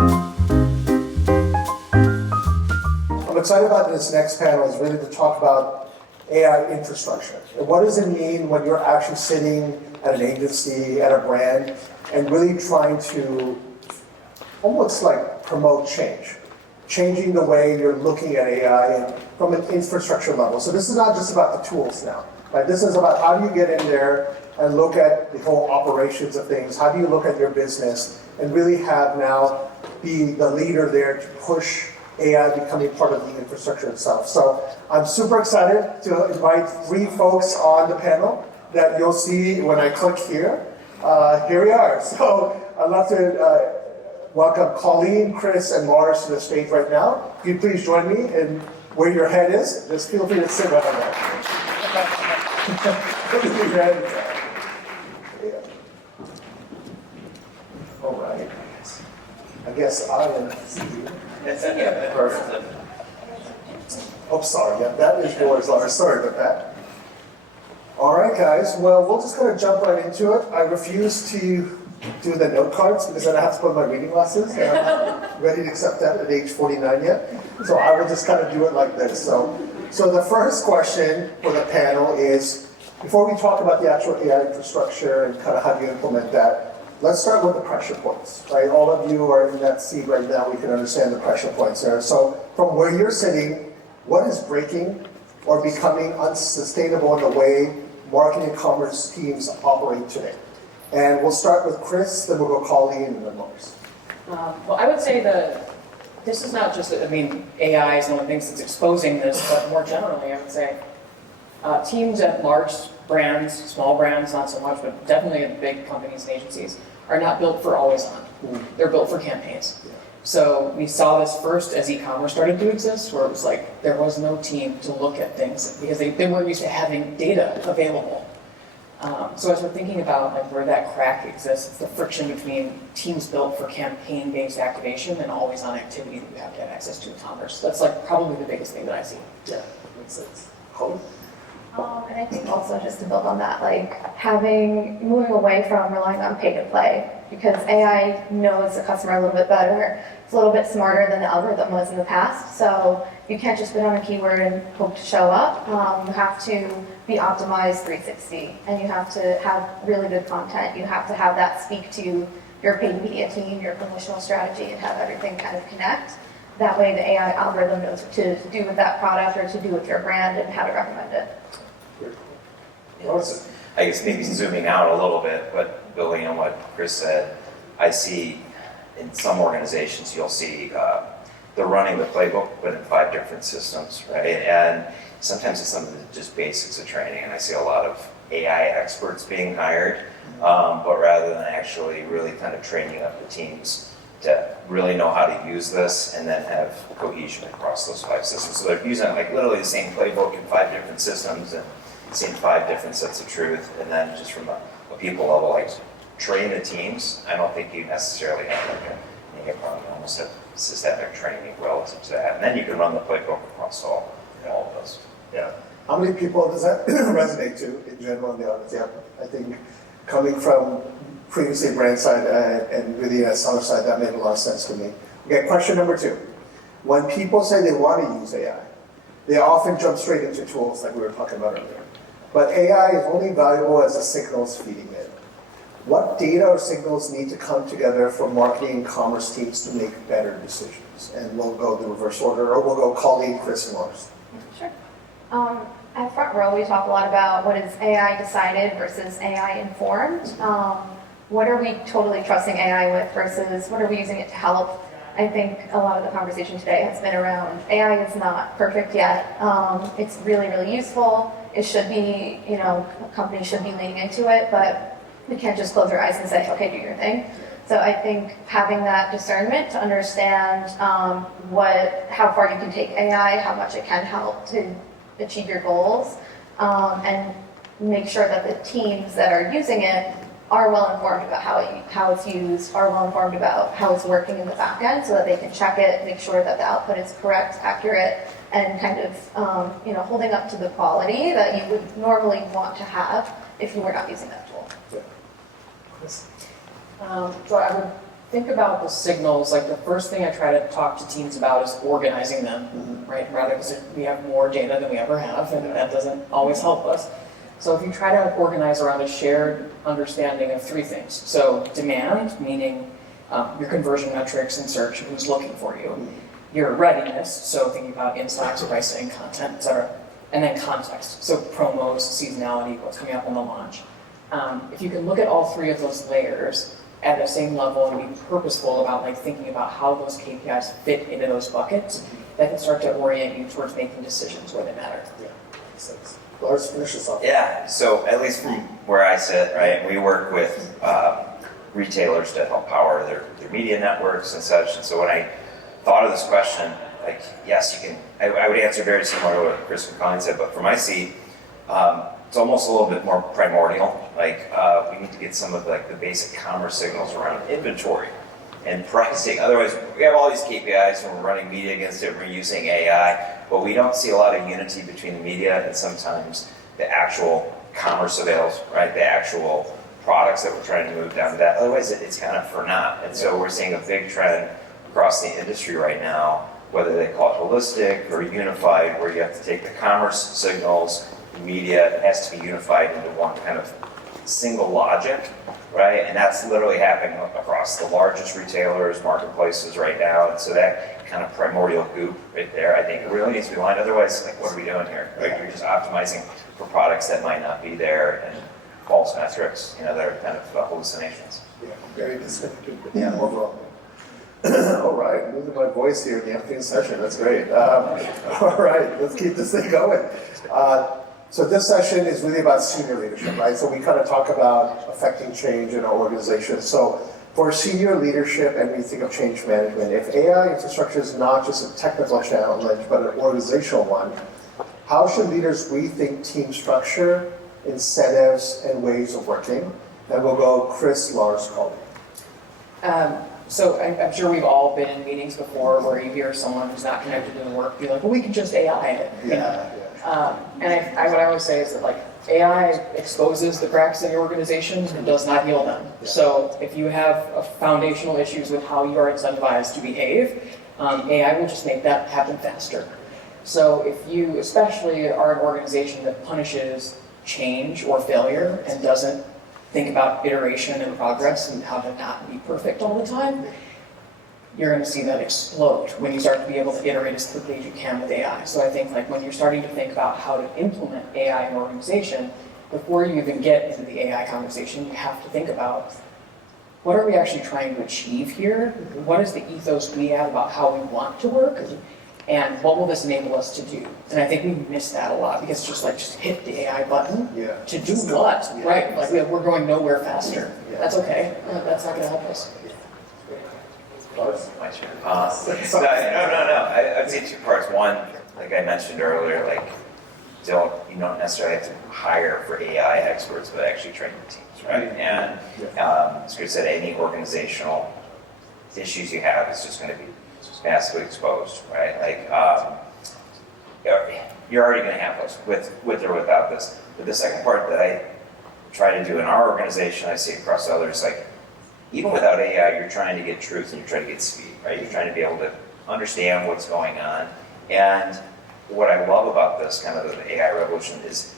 I'm excited about this next panel is really to talk about AI infrastructure. And what does it mean when you're actually sitting at an agency, at a brand, and really trying to almost like promote change, changing the way you're looking at AI from an infrastructure level. So this is not just about the tools now, right? This is about how do you get in there and look at the whole operations of things, how do you look at your business and really have now be the leader there to push AI becoming part of the infrastructure itself. So I'm super excited to invite 3 folks on the panel that you'll see when I click here. Here we are. So I'd love to welcome Colleen, Chris, and Lars to the stage right now. Can you please join me in where your head is? Just feel free to sit right on there. All right. I guess I am you. Perfect. Oh, sorry. Yeah, that is yours, Lars. Sorry about that. All right, guys. Well, we'll just kind of jump right into it. I refuse to do the note cards because then I have to put my reading glasses, and I'm not ready to accept that at age 49 yet. So I will just kind of do it like this. So the first question for the panel is, before we talk about the actual AI infrastructure and kind of how you implement that, let's start with the pressure points, right? All of you are in that seat right now. We can understand the pressure points there. So from where you're sitting, what is breaking or becoming unsustainable in the way marketing and commerce teams operate today? And we'll start with Chris, then we'll go Colleen, and then Lars. Well, I would say that this is not just, AI is one of the things that's exposing this, but more generally, I would say teams at large brands, small brands, not so much, but definitely at big companies and agencies, are not built for always on. They're built for campaigns. Yeah. So we saw this first as e-commerce started to exist, where it was like there was no team to look at things because they weren't used to having data available. So as we're thinking about like where that crack exists, it's the friction between teams built for campaign-based activation and always-on activity that you have to have access to in commerce. That's like probably the biggest thing that I see. Yeah, makes sense. Colleen? And I think also just to build on that, like moving away from relying on pay to play, because AI knows the customer a little bit better. It's a little bit smarter than the algorithm was in the past. So you can't just put on a keyword and hope to show up. You have to be optimized 360, and you have to have really good content. You have to have that speak to your paid media team, your promotional strategy, and have everything kind of connect. That way the AI algorithm knows what to do with that product or to do with your brand and how to recommend it. I guess maybe zooming out a little bit, but building on what Chris said, I see in some organizations you'll see they're running the playbook, but in 5 different systems, right? And sometimes it's some of the just basics of training, and I see a lot of AI experts being hired, but rather than actually really kind of training up the teams to really know how to use this and then have cohesion across those 5 systems. So they're using like literally the same playbook in 5 different systems and seeing 5 different sets of truth, and then just from a people level, like train the teams. I don't think you necessarily have like almost a systemic training relative to that, and then you can run the playbook across all of those. Yeah. How many people does that resonate to in general in the audience? Yeah, I think coming from previously brand side and really a seller side, that made a lot of sense to me. Okay, question number 2. When people say they want to use AI, they often jump straight into tools like we were talking about earlier. But AI is only valuable as the signals feeding in. What data or signals need to come together for marketing and commerce teams to make better decisions? And we'll go the reverse order, or we'll go Colleen, Chris, and Lars. Sure. At Front Row, we talk a lot about what is AI decided versus AI informed. What are we totally trusting AI with versus what are we using it to help? I think a lot of the conversation today has been around AI is not perfect yet. It's really, really useful. It should be, companies should be leaning into it, but we can't just close our eyes and say, okay, do your thing. So I think having that discernment to understand how far you can take AI, how much it can help to achieve your goals, and make sure that the teams that are using it are well informed about how it's used, are well informed about how it's working in the back end so that they can check it, make sure that the output is correct, accurate, and kind of holding up to the quality that you would normally want to have if you were not using that tool. Yeah. Chris? So I would think about the signals, like the first thing I try to talk to teams about is organizing them, right? Rather, because we have more data than we ever have, and that doesn't always help us. So if you try to organize around a shared understanding of three things. So demand, meaning your conversion metrics and search, who's looking for you. Your readiness, so thinking about in-stocks, pricing, content, etc. And then context, so promos, seasonality, what's coming up on the launch. If you can look at all three of those layers at the same level and be purposeful about like thinking about how those KPIs fit into those buckets, that can start to orient you towards making decisions where they matter. Yeah, makes sense. Lars, finish this off. Yeah, so at least from where I sit, right, we work with retailers to help power their media networks and such. And so when I thought of this question, like, yes, you can, I would answer very similar to what Chris and Colin said, but for my seat, it's almost a little bit more primordial. Like, we need to get some of like the basic commerce signals around inventory and pricing. Otherwise, we have all these KPIs and we're running media against it, we're using AI, but we don't see a lot of unity between the media and sometimes the actual commerce avails, right? The actual products that we're trying to move down to that. Otherwise, it's kind of for naught. And so we're seeing a big trend across the industry right now, whether they call it holistic or unified, where you have to take the commerce signals, the media, it has to be unified into one kind of single logic, right? And that's literally happening across the largest retailers, marketplaces right now. And so that kind of primordial goop right there, I think it really needs to be lined. Otherwise, like, what are we doing here? Like, you're just optimizing for products that might not be there and false metrics, that are kind of hallucinations. Yeah, very disconnected. Yeah, overall. All right, losing my voice here in the afternoon session. That's great. All right, let's keep this thing going. So this session is really about senior leadership, right? So we kind of talk about affecting change in our organization. So for senior leadership, and we think of change management, if AI infrastructure is not just a technical challenge, but an organizational one, how should leaders rethink team structure, incentives, and ways of working? And we'll go Chris, Lars, Colin. So I'm sure we've all been in meetings before where you hear someone who's not connected to the work be like, well, we can just AI it. And what I always say is that like AI exposes the cracks in your organization and does not heal them. So if you have foundational issues with how you are incentivized to behave, AI will just make that happen faster. So if you especially are an organization that punishes change or failure and doesn't think about iteration and progress and how to not be perfect all the time, you're going to see that explode when you start to be able to iterate as quickly as you can with AI. So I think like when you're starting to think about how to implement AI in an organization, before you even get into the AI conversation, you have to think about what are we actually trying to achieve here? What is the ethos we have about how we want to work? And what will this enable us to do? And I think we miss that a lot because it's just hit the AI button to do what, right? Like we're going nowhere faster. That's okay. That's not going to help us. My turn. No. I'd say two parts. One, like I mentioned earlier, like you don't necessarily have to hire for AI experts, but actually train the teams, right? And as Chris said, any organizational issues you have is just going to be massively exposed, right? Like you're already going to have those with or without this. But the second part that I try to do in our organization, I see across others, like even without AI, you're trying to get truth and you're trying to get speed, right? You're trying to be able to understand what's going on. And what I love about this kind of the AI revolution is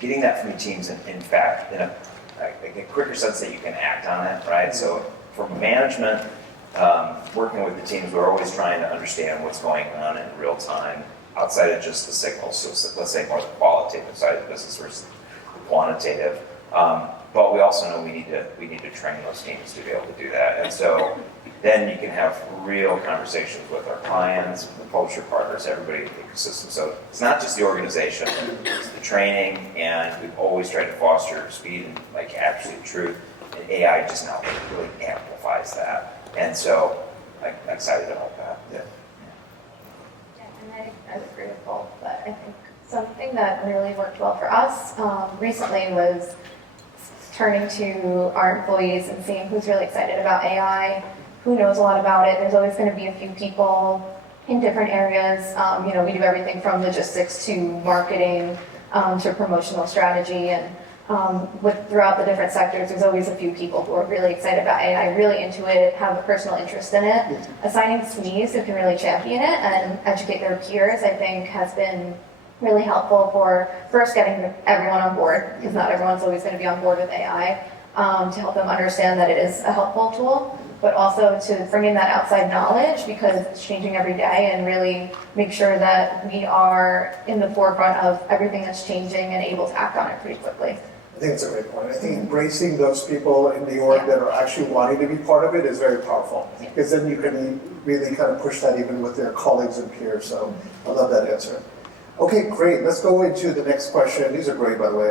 getting that from your teams, in fact, in a quicker sense that you can act on it, right? So for management, working with the teams, we're always trying to understand what's going on in real time outside of just the signals. So let's say more the qualitative side of the business versus the quantitative. But we also know we need to train those teams to be able to do that. And so then you can have real conversations with our clients, the publisher partners, everybody in the ecosystem. So it's not just the organization, it's the training, and we've always tried to foster speed and like absolute truth. And AI just now really amplifies that. And so I'm excited to help that. Yeah, and I would agree with both, but I think something that really worked well for us recently was turning to our employees and seeing who's really excited about AI, who knows a lot about it. There's always going to be a few people in different areas. We do everything from logistics to marketing to promotional strategy. And Throughout the different sectors, there's always a few people who are really excited about AI, really into it, have a personal interest in it. Assigning SMEs who can really champion it and educate their peers, I think, has been really helpful for first getting everyone on board, because not everyone's always going to be on board with AI, to help them understand that it is a helpful tool, but also to bring in that outside knowledge because it's changing every day, and really make sure that we are in the forefront of everything that's changing and able to act on it pretty quickly. I think it's a great point. I think embracing those people in the org that are actually wanting to be part of it is very powerful, because then you can really kind of push that even with their colleagues and peers. So I love that answer. Okay, great. Let's go into the next question. These are great, by the way.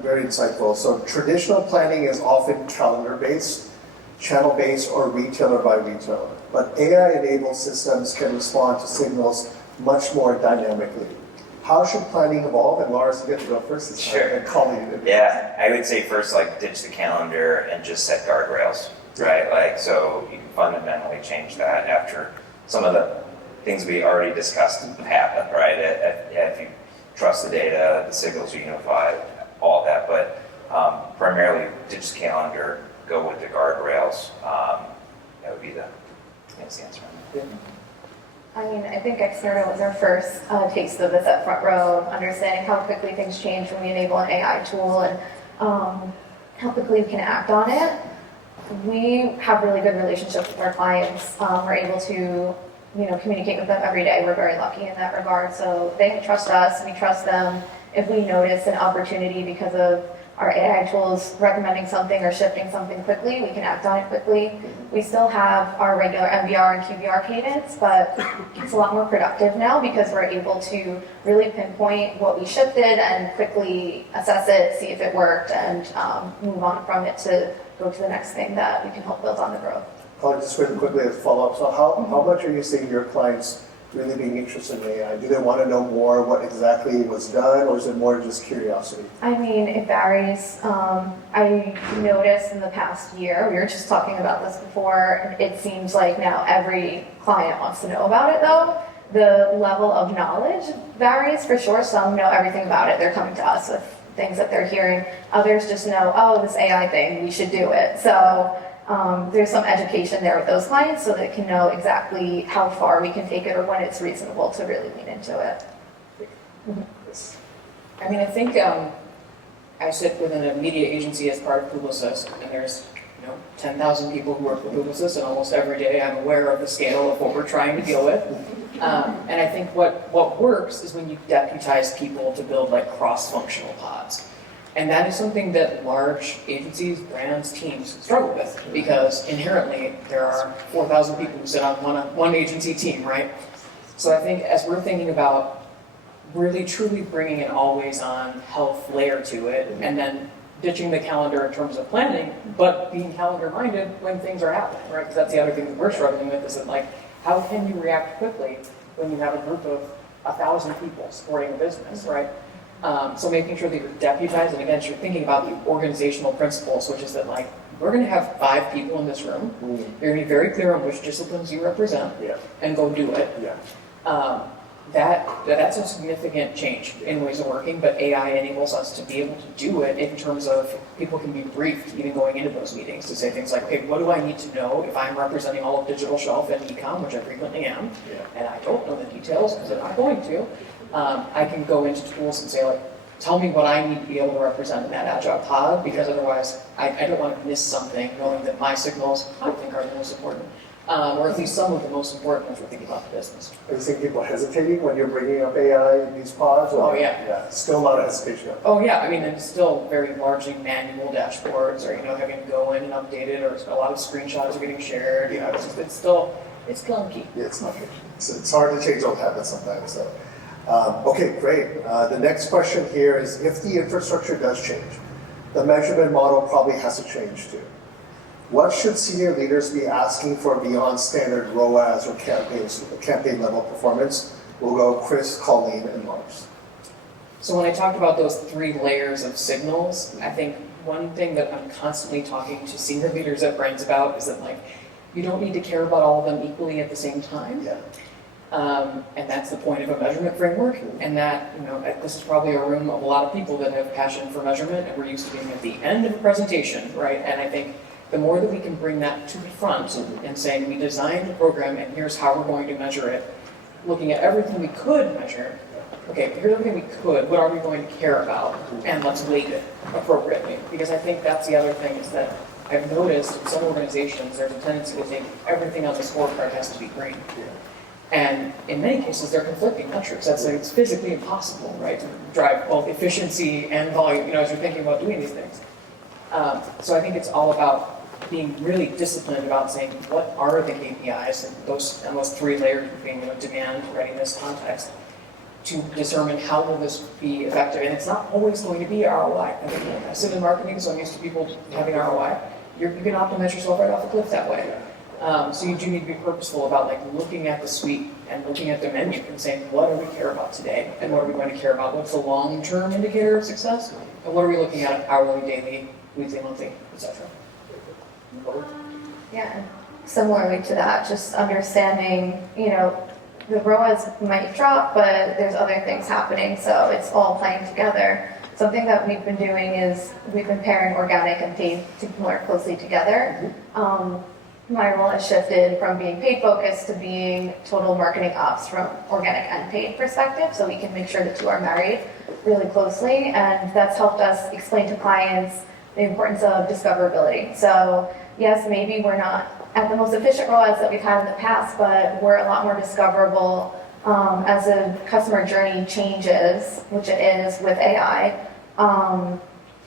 Very insightful. So traditional planning is often calendar-based, channel-based, or retailer by retailer. But AI-enabled systems can respond to signals much more dynamically. How should planning evolve? And Lars, you get to go first this time. Sure. And Colleen. Yeah, I would say first, like, ditch the calendar and just set guardrails, right? Like, so you can fundamentally change that after some of the things we already discussed have happened, right? If you trust the data, the signals are unified, all that. But primarily, ditch the calendar, go with the guardrails. That would be the answer. I mean, I think Xnurta was our first taste of this at Front Row, understanding how quickly things change when we enable an AI tool and how quickly we can act on it. We have really good relationships with our clients. We're able to, communicate with them every day. We're very lucky in that regard. So they trust us, we trust them. If we notice an opportunity because of our AI tools recommending something or shifting something quickly, we can act on it quickly. We still have our regular MVR and QBR cadence, but it's a lot more productive now because we're able to really pinpoint what we shifted and quickly assess it, see if it worked, and move on from it to go to the next thing that we can help build on the growth. Colleen, just really quickly as a follow-up. So how much are you seeing your clients really being interested in AI? Do they want to know more what exactly was done, or is it more just curiosity? I mean, it varies. I noticed in the past year, we were just talking about this before, it seems like now every client wants to know about it though. The level of knowledge varies for sure. Some know everything about it. They're coming to us with things that they're hearing. Others just know, oh, this AI thing, we should do it. So there's some education there with those clients so they can know exactly how far we can take it or when it's reasonable to really lean into it. I mean, I think I sit within a media agency as part of Publicis, and there's 10,000 people who work for Publicis, and almost every day I'm aware of the scale of what we're trying to deal with. And I think what works is when you deputize people to build like cross-functional pods. And that is something that large agencies, brands, teams struggle with because inherently there are 4,000 people who sit on one agency team, right? So I think as we're thinking about really truly bringing an always-on health layer to it and then ditching the calendar in terms of planning, but being calendar-minded when things are happening, right? Because that's the other thing that we're struggling with is that, like, how can you react quickly when you have a group of 1,000 people supporting a business, right? So making sure that you're deputized, and again, you're thinking about the organizational principles, which is that, like, we're going to have 5 people in this room. You're going to be very clear on which disciplines you represent, and go do it. That's a significant change in ways of working, but AI enables us to be able to do it in terms of people can be briefed even going into those meetings to say things like, okay, what do I need to know if I'm representing all of digital shelf and e-com, which I frequently am, and I don't know the details because I'm not going to. I can go into tools and say, like, tell me what I need to be able to represent in that agile pod, because otherwise I don't want to miss something, knowing that my signals I think are the most important, or at least some of the most important as we're thinking about the business. Are you seeing people hesitating when you're bringing up AI in these pods? Or? Oh, yeah. Still a lot of hesitation. Oh, yeah. I mean, it's still very largely manual dashboards, or, having to go in and update it, or a lot of screenshots are getting shared. It's clunky. Yeah, it's not good. It's hard to change old habits sometimes. So. Okay, great. The next question here is, if the infrastructure does change, the measurement model probably has to change too. What should senior leaders be asking for beyond standard ROAS or campaign level performance? We'll go Chris, Colleen, and Lars. So when I talked about those 3 layers of signals, I think one thing that I'm constantly talking to senior leaders at brands about is that, like, you don't need to care about all of them equally at the same time. And that's the point of a measurement framework. And that, this is probably a room of a lot of people that have passion for measurement, and we're used to being at the end of a presentation, right? And I think the more that we can bring that to the front and saying we designed a program and here's how we're going to measure it, looking at everything we could measure, okay, here's everything we could, what are we going to care about? And let's weight it appropriately. Because I think that's the other thing is that I've noticed in some organizations there's a tendency to think everything on the scorecard has to be green. And in many cases, they're conflicting metrics. That's like, it's physically impossible, right, to drive both efficiency and volume, as you're thinking about doing these things. So I think it's all about being really disciplined about saying, what are the KPIs and those three layers between demand, readiness, context, to determine how will this be effective. And it's not always going to be ROI. I think I sit in marketing, so I'm used to people having ROI. You can optimize yourself right off a cliff that way. So you do need to be purposeful about looking at the suite and looking at the menu and saying, what do we care about today? And what are we going to care about? What's the long-term indicator of success? And what are we looking at hourly, daily, weekly, monthly, etc.? Yeah, and similarly to that, just understanding, the ROAS might drop, but there's other things happening, so it's all playing together. Something that we've been doing is we've been pairing organic and paid more closely together. My role has shifted from being paid focused to being total marketing ops from organic and paid perspective, so we can make sure the two are married really closely, and that's helped us explain to clients the importance of discoverability. So yes, maybe we're not at the most efficient ROAS that we've had in the past, but we're a lot more discoverable as the customer journey changes, which it is with AI.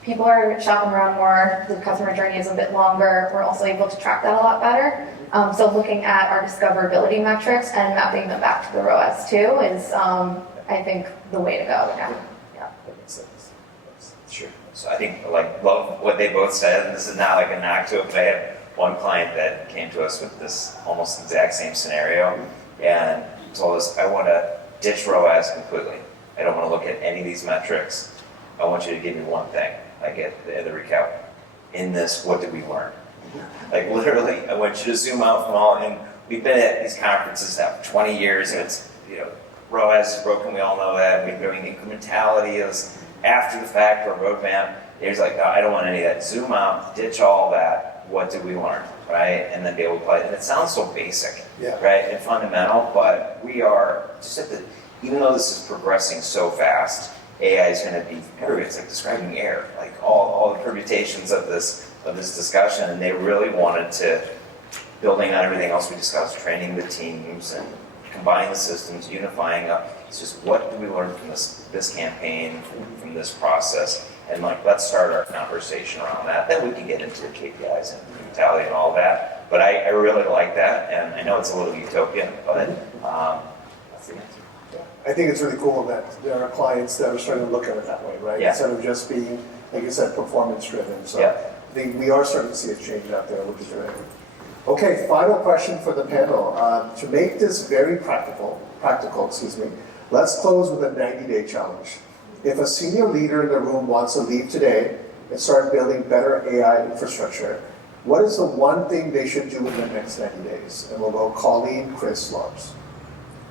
People are shopping around more, the customer journey is a bit longer, we're also able to track that a lot better. So looking at our discoverability metrics and mapping them back to the ROAS too is, I think, the way to go now. Yeah. That makes sense. Sure. So I think, love what they both said, and this is not like a knock to it, but I had one client that came to us with this almost exact same scenario and told us, I want to ditch ROAS completely. I don't want to look at any of these metrics. I want you to give me one thing, at the recap. In this, what did we learn? Literally, I want you to zoom out from all, and we've been at these conferences now for 20 years, and it's, ROAS is broken, we all know that. We've been doing incrementality is after the fact or roadmap. There's no, I don't want any of that. Zoom out, ditch all that. What did we learn, right? And then be able to play. And it sounds so basic, right, and fundamental, but we are just at even though this is progressing so fast, AI is going to be everywhere. It's like describing air, all the permutations of this discussion, and they really wanted to, building on everything else we discussed, training the teams and combining the systems, unifying up. It's just, what do we learn from this campaign, from this process? And let's start our conversation around that. Then we can get into the KPIs and mentality and all that. But I really like that, and I know it's a little utopian, but that's the answer. Yeah. I think it's really cool that there are clients that are starting to look at it that way, right? Yeah. Instead of just being, like you said, performance driven. So I think we are starting to see a change out there, which is great. Okay, final question for the panel. To make this very practical, let's close with a 90-day challenge. If a senior leader in the room wants to leave today and start building better AI infrastructure, what is the one thing they should do in the next 90 days? And we'll go Colleen, Chris, Lars.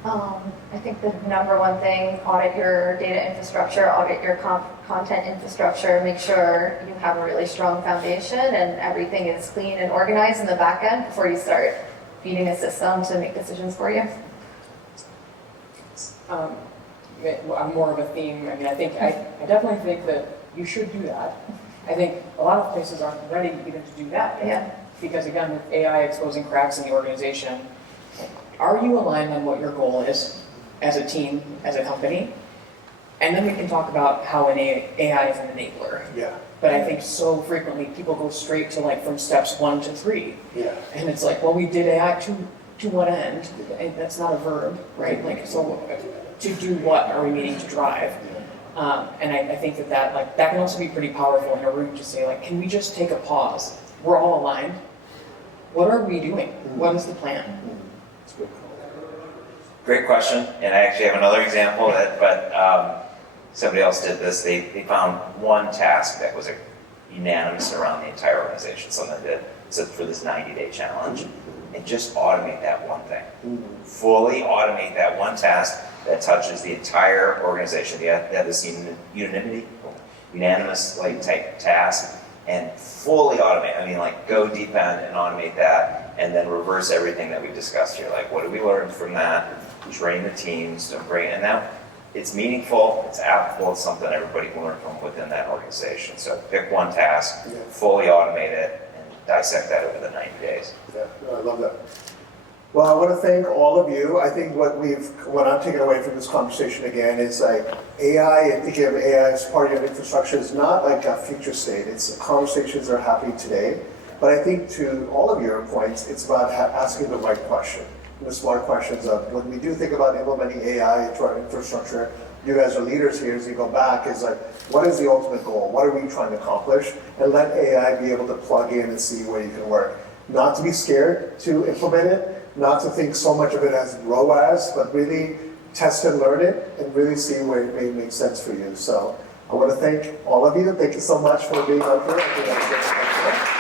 I think the number one thing, audit your data infrastructure, audit your content infrastructure, make sure you have a really strong foundation and everything is clean and organized in the back end before you start feeding a system to make decisions for you. I'm more of a theme. I definitely think that you should do that. I think a lot of places aren't ready even to do that yet. Yeah. Because again, with AI exposing cracks in the organization, are you aligned on what your goal is as a team, as a company? And then we can talk about how AI is an enabler. Yeah. But I think so frequently people go straight to from steps 1 to 3. Yeah. And it's well, we did AI to what end? And that's not a verb, right? So to do what are we meaning to drive? And I think that can also be pretty powerful in a room to say, can we just take a pause? We're all aligned. What are we doing? What is the plan? Great question, and I actually have another example but somebody else did this. They found one task that was unanimous around the entire organization, something that did, so for this 90-day challenge. and just automate that one thing. Fully automate that one task that touches the entire organization. You have this unanimous like type task, and fully automate. I mean, like go deep end and automate that, and then reverse everything that we discussed here. Like, what did we learn from that? Train the teams to bring, and now it's meaningful, it's applicable, it's something everybody can learn from within that organization. So pick one task, fully automate it, and dissect that over the 90 days. Yeah, no, I love that. Well, I want to thank all of you. I think what I'm taking away from this conversation again is like AI and thinking of AI as part of your infrastructure is not like a future state. It's conversations that are happening today. But I think to all of your points, it's about asking the right question. The smart questions of when we do think about implementing AI into our infrastructure, you guys are leaders here as you go back, is like, what is the ultimate goal? What are we trying to accomplish? And let AI be able to plug in and see where you can work. Not to be scared to implement it, not to think so much of it as ROAS, but really test and learn it and really see where it may make sense for you. So I want to thank all of you. Thank you so much for being up here.